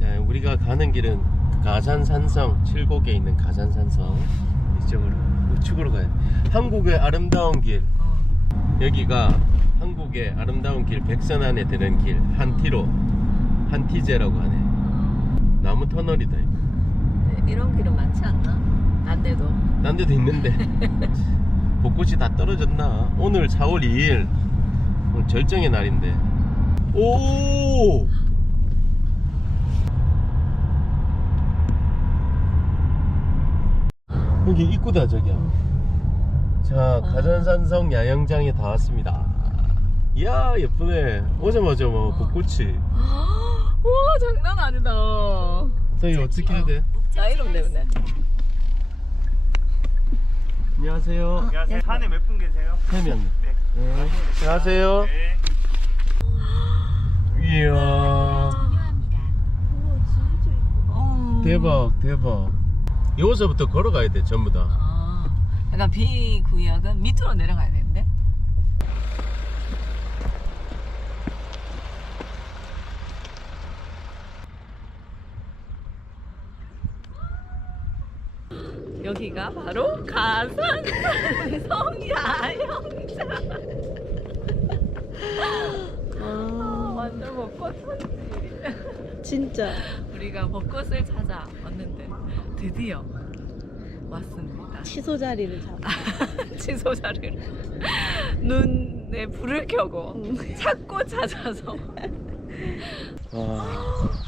자, 우리가 가는 길은 가산산성 칠곡에 있는 가산산성 이쪽으로 우측으로 가야 돼. 한국의 아름다운 길 어. 여기가 한국의 아름다운 길 백선 안에 드는 길 한티로 한티제라고 하네. 나무 터널이다. 이거. 네, 이런 길은 많지 않나? 안 돼도. 딴 데도 있는데 벚꽃이 다 떨어졌나? 오늘 4월 2일 오늘 절정의 날인데. 오! 여기 입구다 저기야. 자 가전산성 야영장에 다 왔습니다. 이야 예쁘네. 오자마자 뭐 벚꽃이. 와 장난 아니다. 저희 어떻게 해야 돼? 나 이름 때문에. 안녕하세요. 안녕하세요. 산에 몇 분 계세요? 해면. 네. 네. 안녕하세요. 네. 이야 어. 대박 대박. 여기서부터 걸어가야 돼 전부 다. 아, 약간 비 구역은 밑으로 내려가야 되는데. 여기가 바로 가산 성 야영장. 아, 완전 벚꽃 천지. 진짜 우리가 벚꽃을 찾아 왔는데 드디어 왔습니다. 취소 자리를 잡아. 취소 자리를 눈에 불을 켜고 찾고 찾아서 와,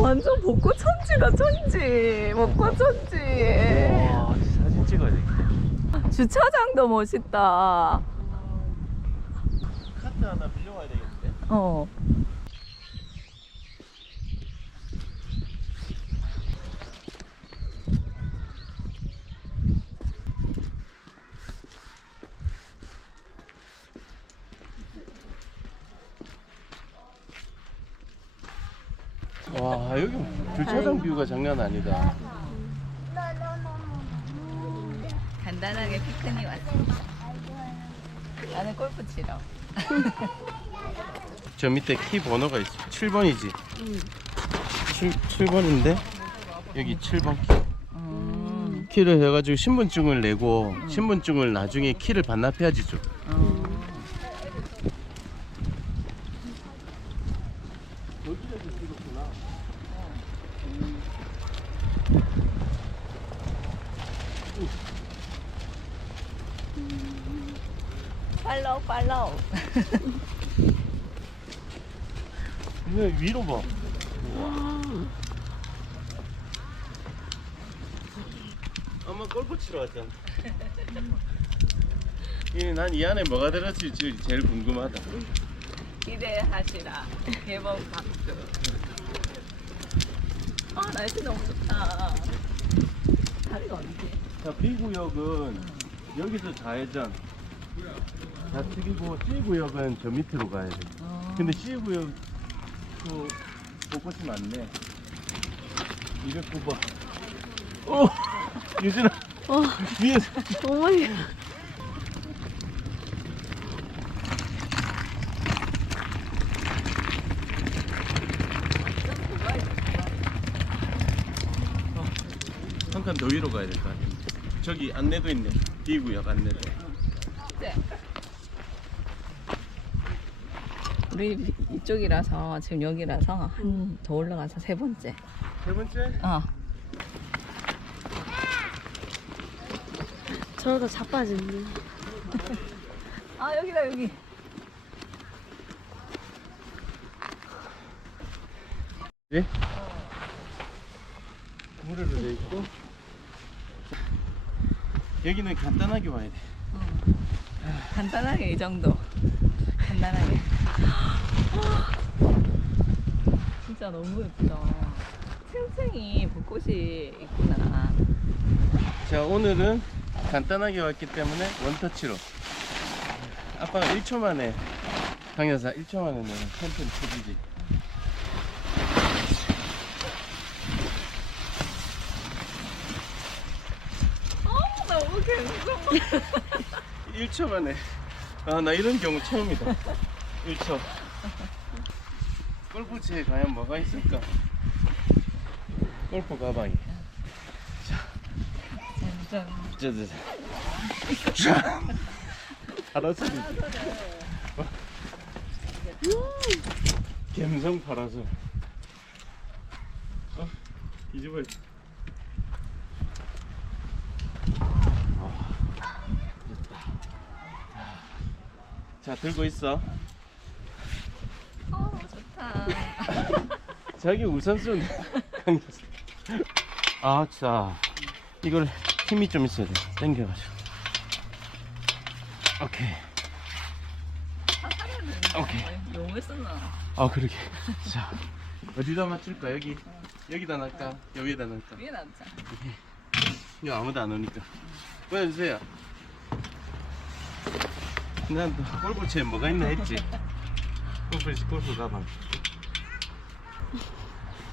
완전 벚꽃 천지다 천지 벚꽃 천지 와 사진 찍어야 돼. 주차장도 멋있다 카트 하나 빌려와야 되겠는데. 어 와 여기 주차장 뷰가 장난 아니다. 간단하게 피크닉 왔습니다 나는 골프 치러 저 밑에 키 번호가 있어. 7번이지. 7, 7번인데 여기 7번 키. 음, 키를 해가지고 신분증을 내고 신분증을 나중에 키를 반납해야지 줘. 어. 팔로우 팔로우 근데 위로 봐. 아마 골프 치러 왔잖아. 난 이 안에 뭐가 들었을지 제일 궁금하다. 기대하시라 개봉 박수 아 날씨 너무 좋다 다리가 어디지? 자, B구역은 여기서 좌회전. 좌측이고 C구역은 저 밑으로 가야 돼. 근데 C구역도 벚꽃이 많네. 209번. 오! 유진아. 어, 위에서. 어머니. 한 칸 더 위로 가야 될 것 같아. 저기 안내도 있네. B구역 안내도. 우리 이쪽이라서 지금 여기라서 한 더 올라가서 세 번째 세 번째? 어 저러다 자빠지는데. 아 여기다 여기 예? 무료로 돼 있고. 여기는 간단하게 와야 돼. 간단하게 이 정도 간단하게 진짜 너무 예쁘다 층층이 벚꽃이 있구나 자, 오늘은 간단하게 왔기 때문에 원터치로. 아빠가 1초 만에, 강여사 1초 만에 너는 텐트를 쳐주지. 어 너무 감동 1초 만에. 아, 나 이런 경우 처음이다. 1초. 골프채에 과연 뭐가 있을까? 골프 가방이. 짠. 저저 자. 파라솔. 갬성 파라솔. 어? 뒤집어. 자 들고 있어. 어 좋다. 자기 우선순위 아 진짜 이걸 힘이 좀 있어야 돼. 당겨가지고. 오케이. 오케이. 용을 쓰나? 아 그러게. 자. 어디다 맞출까? 여기. 여기다 놨까 여기다 놨까 위에 놨자. 이거 아무도 안 오니까. 보여주세요 난또 골프채 뭐가 있나 했지. 골프 골프 가방.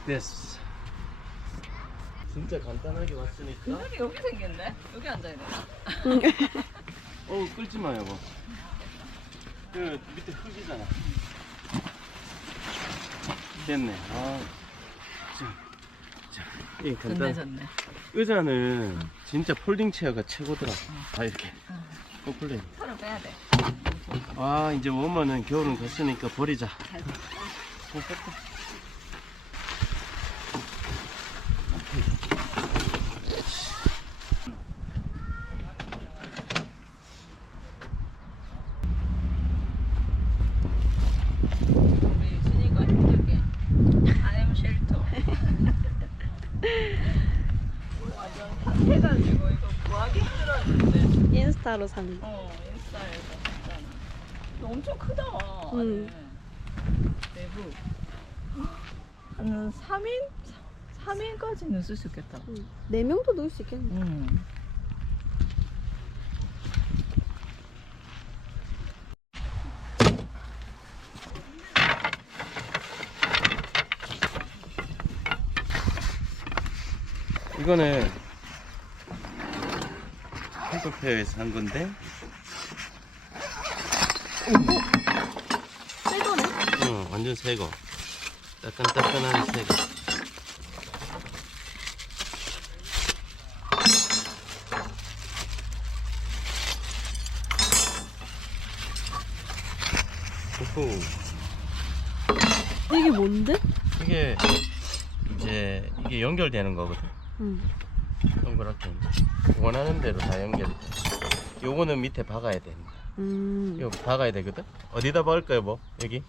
됐어. 진짜 간단하게 왔으니까. 그늘이 여기 생겼네. 여기 앉아야 돼. 어 끌지 마 여보. 그 밑에 흙이잖아. 됐네. 아 자, 자, 이 좋네 간단 좋네. 의자는 진짜 폴딩 체어가 최고더라. 다 이렇게. 어. 꼬플레 털을 빼야 돼. 아 이제 원만은 겨울은 갔으니까 버리자. 우리 순이가 힘들게. I am shelter. 완전 핫해가지고 이거 구하기 힘들었는데. 인스타로 산 거. 어 인스타에서 봤잖아. 엄청 크다. 음. 안에. 내부. 한 3인? 3인까지는 쓸 수 있겠다. 응. 네 명도 넣을 수 있겠네. 음. 이거는 캠프페어에서 산 건데 새 거네? 응 완전 새거 따끈따끈한 새거 오호 이게 뭔데? 이게 이제 이게 연결되는 거거든 응. 동그랗게 원하는 대로 다 연결돼 요거는 밑에 박아야 된다 음. 이거 박아야 되거든 어디다 박을까 여보 여기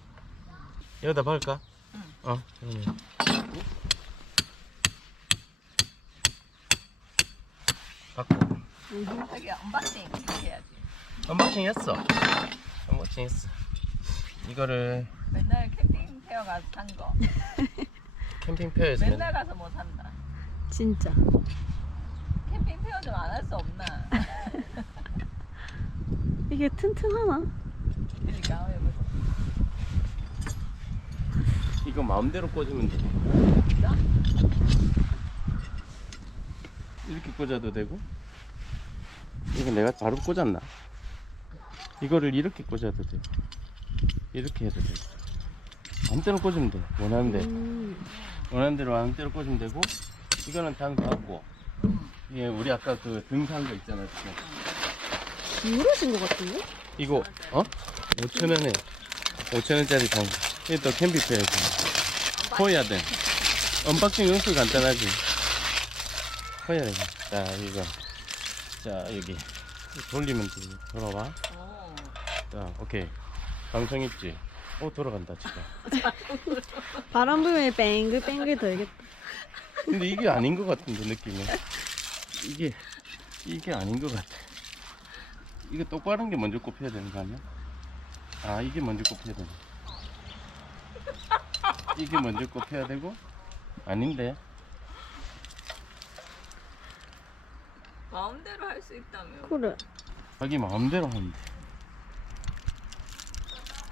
여기다 박을까 응. 어 그러면 박고 여기 언박싱 해야지. 언박싱 했어 언박싱 했어 이거를 맨날 캠핑 페어 가서 산 거. 캠핑 페어에서 맨날 가서 못 산다. 진짜. 좀 안 할 수 없나? 이게 튼튼하나? 그러니까 해보자. 이거 마음대로 꽂으면 돼 진짜? 이렇게 꽂아도 되고 이거 내가 바로 꽂았나 이거를 이렇게 꽂아도 돼 이렇게 해도 돼 마음대로 꽂으면 돼 원하는 대로 음. 원하는 대로 마음대로 꽂으면 되고 이거는 당 응. 예 우리 아까 그 등산 거 있잖아 지금. 무르신 것 같은데? 이거 어? 5천원에 5천원짜리 당 이게 또 캠핑페어에서. 호야든 언박싱 용수 간단하지. 호야든 자 이거. 자 여기. 돌리면 돼. 돌아와. 오. 자 오케이. 방송 있지? 오 돌아간다 진짜. 바람 불면 뱅글뱅글 돌겠다. 근데 이게 아닌 것 같은데 느낌이 이게 이게 아닌 것 같아 이거 똑바른 게 먼저 꼽혀야 되는 거 아니야? 아 이게 먼저 꼽혀야 되네 이게 먼저 꼽혀야 되고 아닌데 마음대로 할 수 있다며. 그래. 자기 마음대로 하면 돼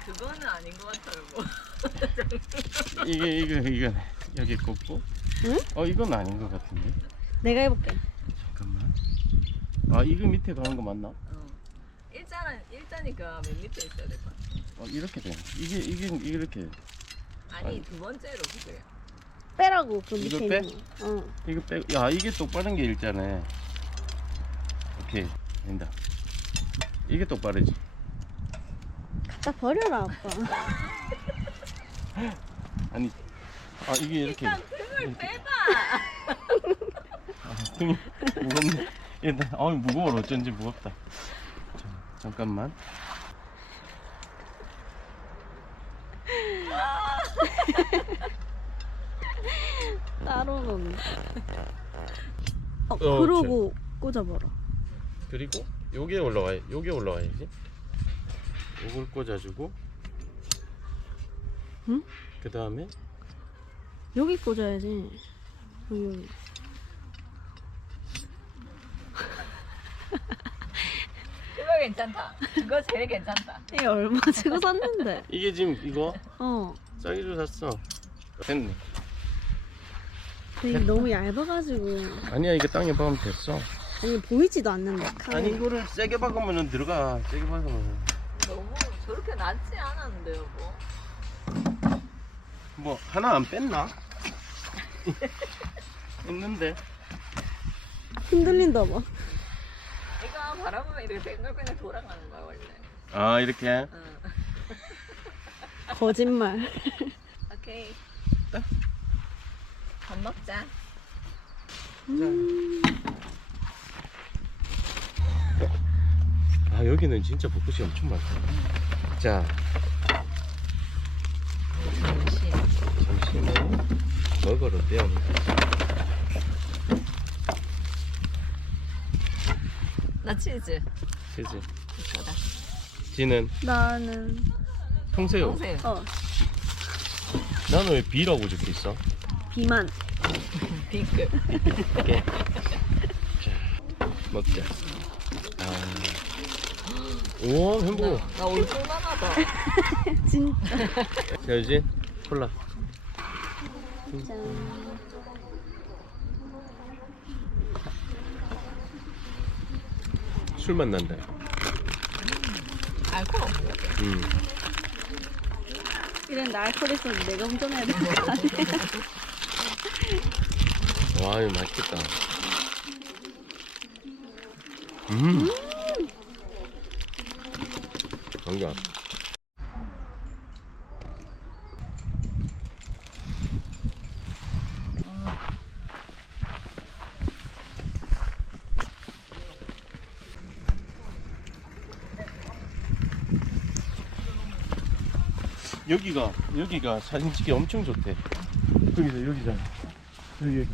그거는 아닌 것 같아요. 이게 이거 이거 여기 꼽고 응? 어 이건 아닌 것 같은데 내가 해볼게. 아 이거 밑에 가는 거 맞나? 어. 일자는 일자니까 맨 밑에 있어야 될 것 같아. 어 이렇게 되네 이게 이게 이렇게 아니 두 번째로 그거야. 빼라고 그 이거 밑에 빼? 있는 거. 어. 이거 빼. 야 이게 똑바른 게 일자네. 오케이 된다. 이게 똑바르지. 갖다 버려라 아빠. 아니 아 이게 이렇게 등을 빼봐. 아, 등이 무겁네. 일단 아 무거워 어쩐지 무겁다. 자, 잠깐만. 따로는. 어, 어, 그러고 꽂아봐라. 그리고 요게 올라와야 요게 올라와야지. 요걸 꽂아주고. 응? 그 다음에 여기 꽂아야지. 여기 여기. 그거 괜찮다. 그거 제일 괜찮다. 이게 얼마 주고 샀는데? 이게 지금 이거 어. 싸게 줘 샀어. 됐네. 근데 이게 너무 얇아가지고 아니야 이게 땅에 박으면 됐어. 아니 보이지도 않는데. 카메라. 아니 이거를 세게 박으면은 들어가. 세게 박으면 너무 저렇게 낮지 않았는데요, 뭐. 뭐 하나 안 뺐나? 있는데. 흔들린다 봐. 바라보면 이렇게 뱅글뱅글 돌아가는 거야, 원래. 아 이렇게. 응. 거짓말. 오케이. 네? 밥 먹자. 아 여기는 진짜 벚꽃이 엄청 많다. 자 잠시. 잠시만 먹으러 떼어. 나 치즈. 그지? 이거다. 지는 나는 통새우. 평소에 어 나는 왜 B라고 적혀 있어? 비만. 비급. 이렇게. 자 먹자. 아. 우와 햄버거. 나, 나 얼굴만하다. 진짜. 자 이제 콜라. 짠. 술맛 난다. 알코올 없고. 음. 알코올 있으면 내가 운전해야 되는 거 아니야? 와 이거 맛있겠다. 음. 뭔가. 여기가 여기가 사진 찍기 엄청 좋대. 여기서 여기잖아. 여기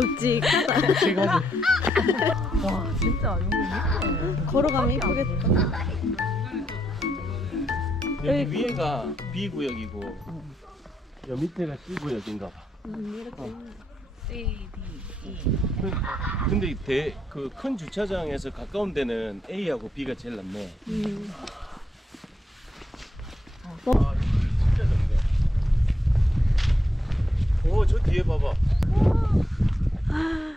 묵직하다. 지금 와, 진짜 여기. 걸어가면 이쁘겠다. 여기 위에가 B 구역이고 여 밑에가 C 구역인가 봐. 음, 이렇게. C, D, E. 그- 근데 대, 그 큰 주차장에서 가까운 데는 A하고 B가 제일 낫네. 음. 아, 진짜 좋네. 오, 저 뒤에 봐봐. 아니,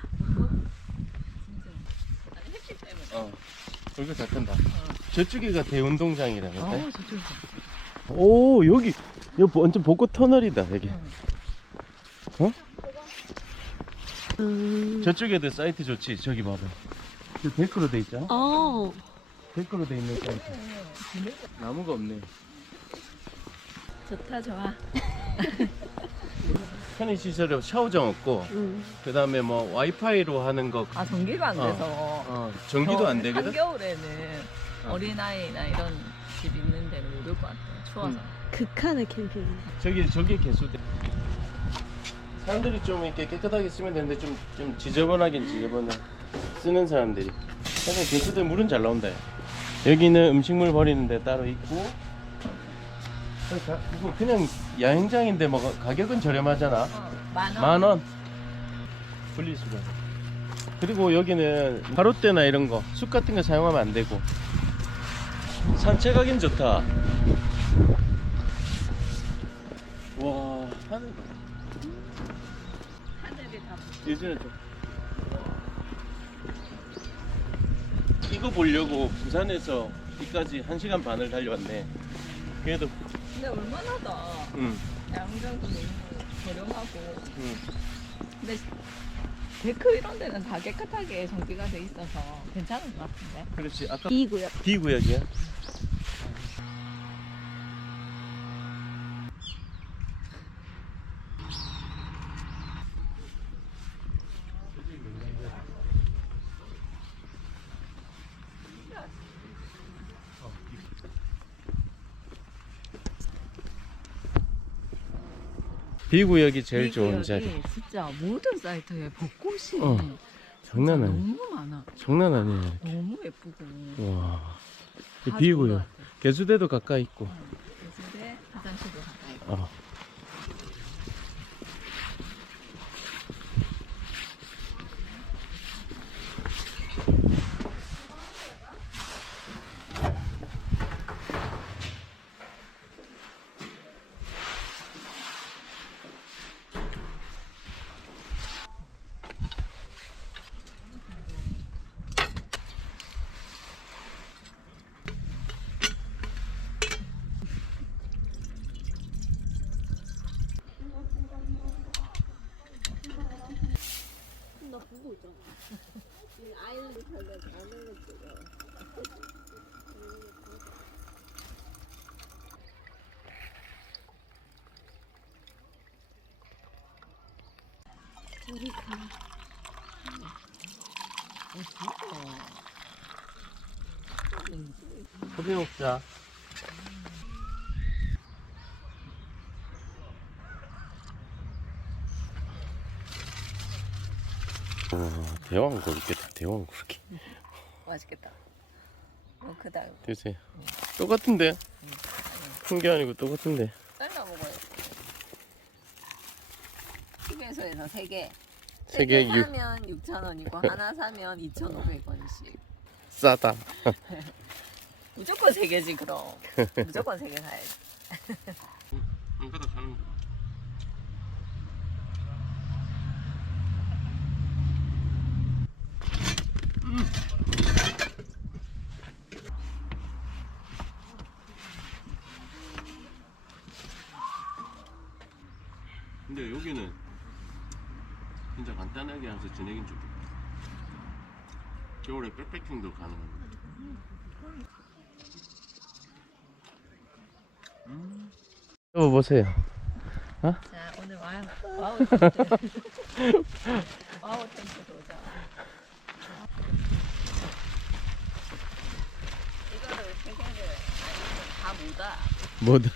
햇빛 때문에. 어, 얼굴 잘 탄다. 저쪽에가 대운동장이라는데. 어, 저쪽. 오, 여기, 여기 완전 벚꽃 터널이다, 여기. 음. 저쪽에도 사이트 좋지, 저기 봐봐. 저 데크로 돼 있잖아. 어. 데크로 돼 있는 사이트. 나무가 없네. 좋다, 좋아. 편의 시설에 샤워장 없고, 음. 그 다음에 뭐 와이파이로 하는 거, 아, 전기가 안 어. 돼서. 어, 전기도 안 되거든. 한겨울에는 어. 어린아이나 이런 집 있는 데는 못 올 것 같아. 추워서. 음. 극한의 캠핑. 저기 저기 개수대. 사람들이 좀 이렇게 깨끗하게 쓰면 되는데 좀 좀 지저분하긴 지저분해. 쓰는 사람들이. 사실 개수대 물은 잘 나온다. 여기는 음식물 버리는 데 따로 있고. 그러니까 이거 그냥 야행장인데 뭐 가- 가격은 저렴하잖아. 어, 만 원. 만 원. 분리수거. 그리고 여기는 가롯대나 이런 거, 숲 같은 거 사용하면 안 되고. 산책하긴 좋다. 와, 하늘 봐. 하늘이 다 예전에 좀. 이거 보려고 부산에서 여기까지 1시간 반을 달려왔네. 그래도, 근데 얼마나 더 응, 양정도 너무 저렴하고 응. 근데 데크 이런 데는 다 깨끗하게 정비가 돼 있어서 괜찮은 것 같은데 그렇지. 아까 이 구역. D구역이야. B구역이 제일 이 좋은 구역이 자리. 진짜 모든 사이트에 벚꽃이 어, 장난 아니야. 너무 많아 장난 아니야. 너무 예쁘고 와. 다것 같아. 개수대도 가까이 있고. 예술대 화장실도 가까이 있고 어. 나 보고 있잖아. 아일랜드 살다 아는 거 찍어. 우리 가. 커피 먹자. 어, 대왕 고르겠다. 대왕 고르기. 맛있겠다 어, 크다. 드세요. 똑같은데? 큰 게 아니고 똑같은데. 잘라 먹어요 휴게소에서 3개 세개 육- 사면 6,000원이고 하나 사면 2,500원씩 싸다. 무조건 3개지 그럼 무조건 3개 사야지 이거다 가는 거. 근데 여기는 진짜 간단 하게 해서 지내긴 좋겠다. 겨울에 백패킹도 가능합니다. 여보 보세요. 자 오늘 와우 와우 텐트 와우 텐트 도전 이거를 세 개를 아니면 다 모다 뭐다.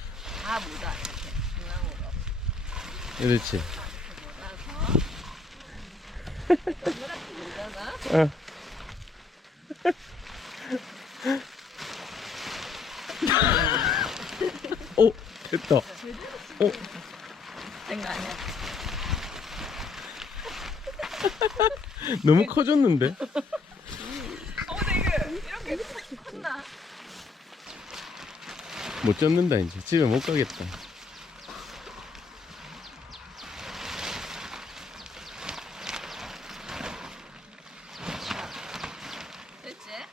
다 모다 이렇게 중앙으로 그렇지. 이렇게 모다서 동그랗게 모잖아 어. 오 됐다. 된거 아니야 너무 커졌는데? 어 근데 이렇게 컸나 못 젖는다 이제 집에 못 가겠다.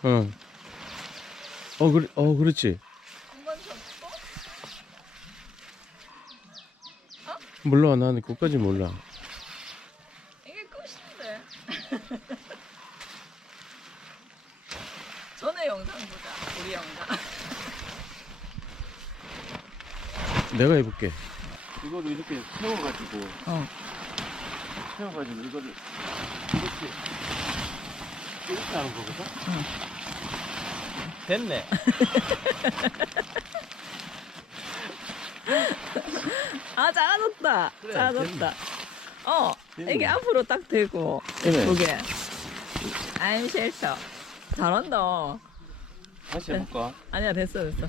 됐지? 어. 어 그래 어 그렇지. 몰라 나는 끝까지 몰라. 이게 끝인데 전에 영상 보자 우리 영상 내가 해볼게. 이거를 이렇게 세워가지고 어 세워가지고 이거를 이렇게 이렇게 하는 거거든. 응. 됐네. 아 작아졌다 그래, 작아졌다 어 됐네. 이게 앞으로 딱 되고 그래. 그게 I'm 쉘터 잘한다 다시 해볼까? 아니야 됐어 됐어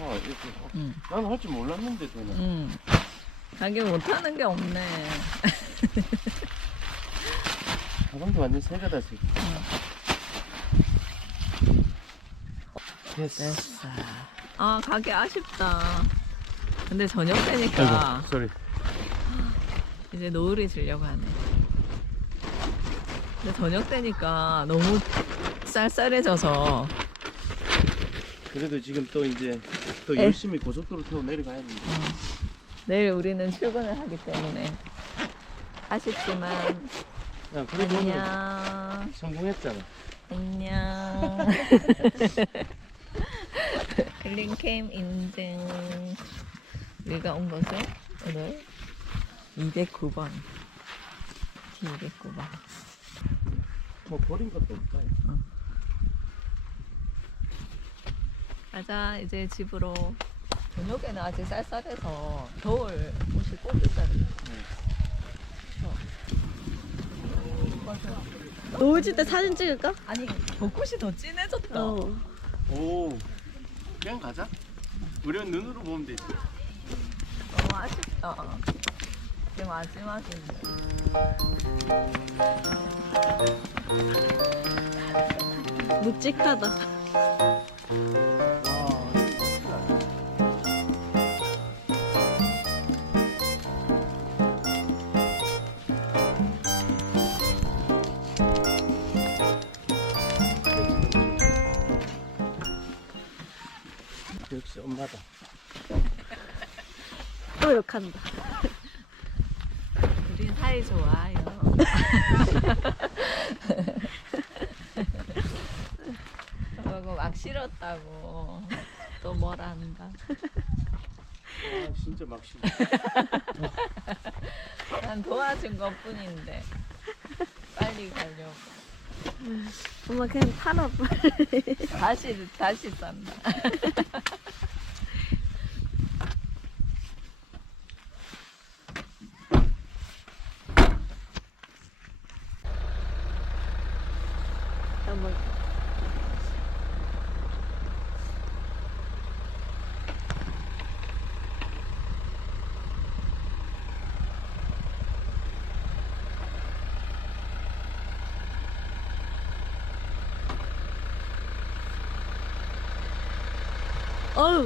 어 이렇게. 어. 응. 나는 할줄 몰랐는데 되네. 응 자기 못하는 게 없네 가방도 완전 새 거다 지금. 됐어. 됐어. 아 가기 아쉽다. 근데 저녁 되니까 아이고, 쏘리. 이제 노을이 지려고 하네. 근데 저녁 되니까 너무 쌀쌀해져서 그래도 지금 또 이제 또 에. 열심히 고속도로 타고 내려가야 됩니다. 내일 우리는 출근을 하기 때문에 아쉽지만 야, 그래도 오늘 안녕 성공했잖아. 안녕. 클린캠 인증. 우리가 온 것은 오늘? 209번. T209번. 뭐 버린 것도 없다. 가자 이제 집으로 저녁에는 아직 쌀쌀해서 겨울 옷이 꼭 있어야 돼 노을 질 때 사진 찍을까? 아니 벚꽃이 더 진해졌다 어. 오, 그냥 가자. 우리는 눈으로 보면 되지. 너무 아쉽다 이제 마지막인데 묵직하다. 역시 엄마다. 또 욕한다. 우린 사이 좋아요 그리고 막 싫었다고 또 뭐라 한다 아, 진짜 막 싫어. 난 도와준 것 뿐인데 빨리 가려고 엄마 그냥 타라 빨리. 다시 다시 싼다 엄마.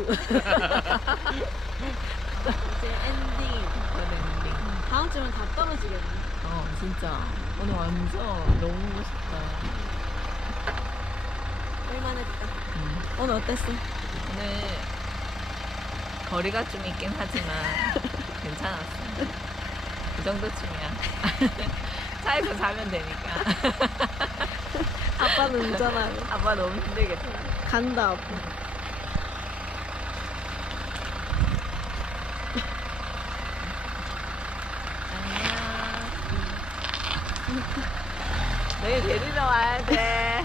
어우. 이제 엔딩. 다음 주면 다 떨어지겠네. 어 진짜 오늘 완전 너무 멋있다 할만했다. 음. 오늘 어땠어? 오늘 거리가 좀 있긴 하지만 괜찮았어. 그 정도쯤이야. 차에서 자면 되니까. 아빠는 운전하고 아빠 너무 힘들겠다. 간다 아빠. 안녕. 내일 데리러 와야 돼.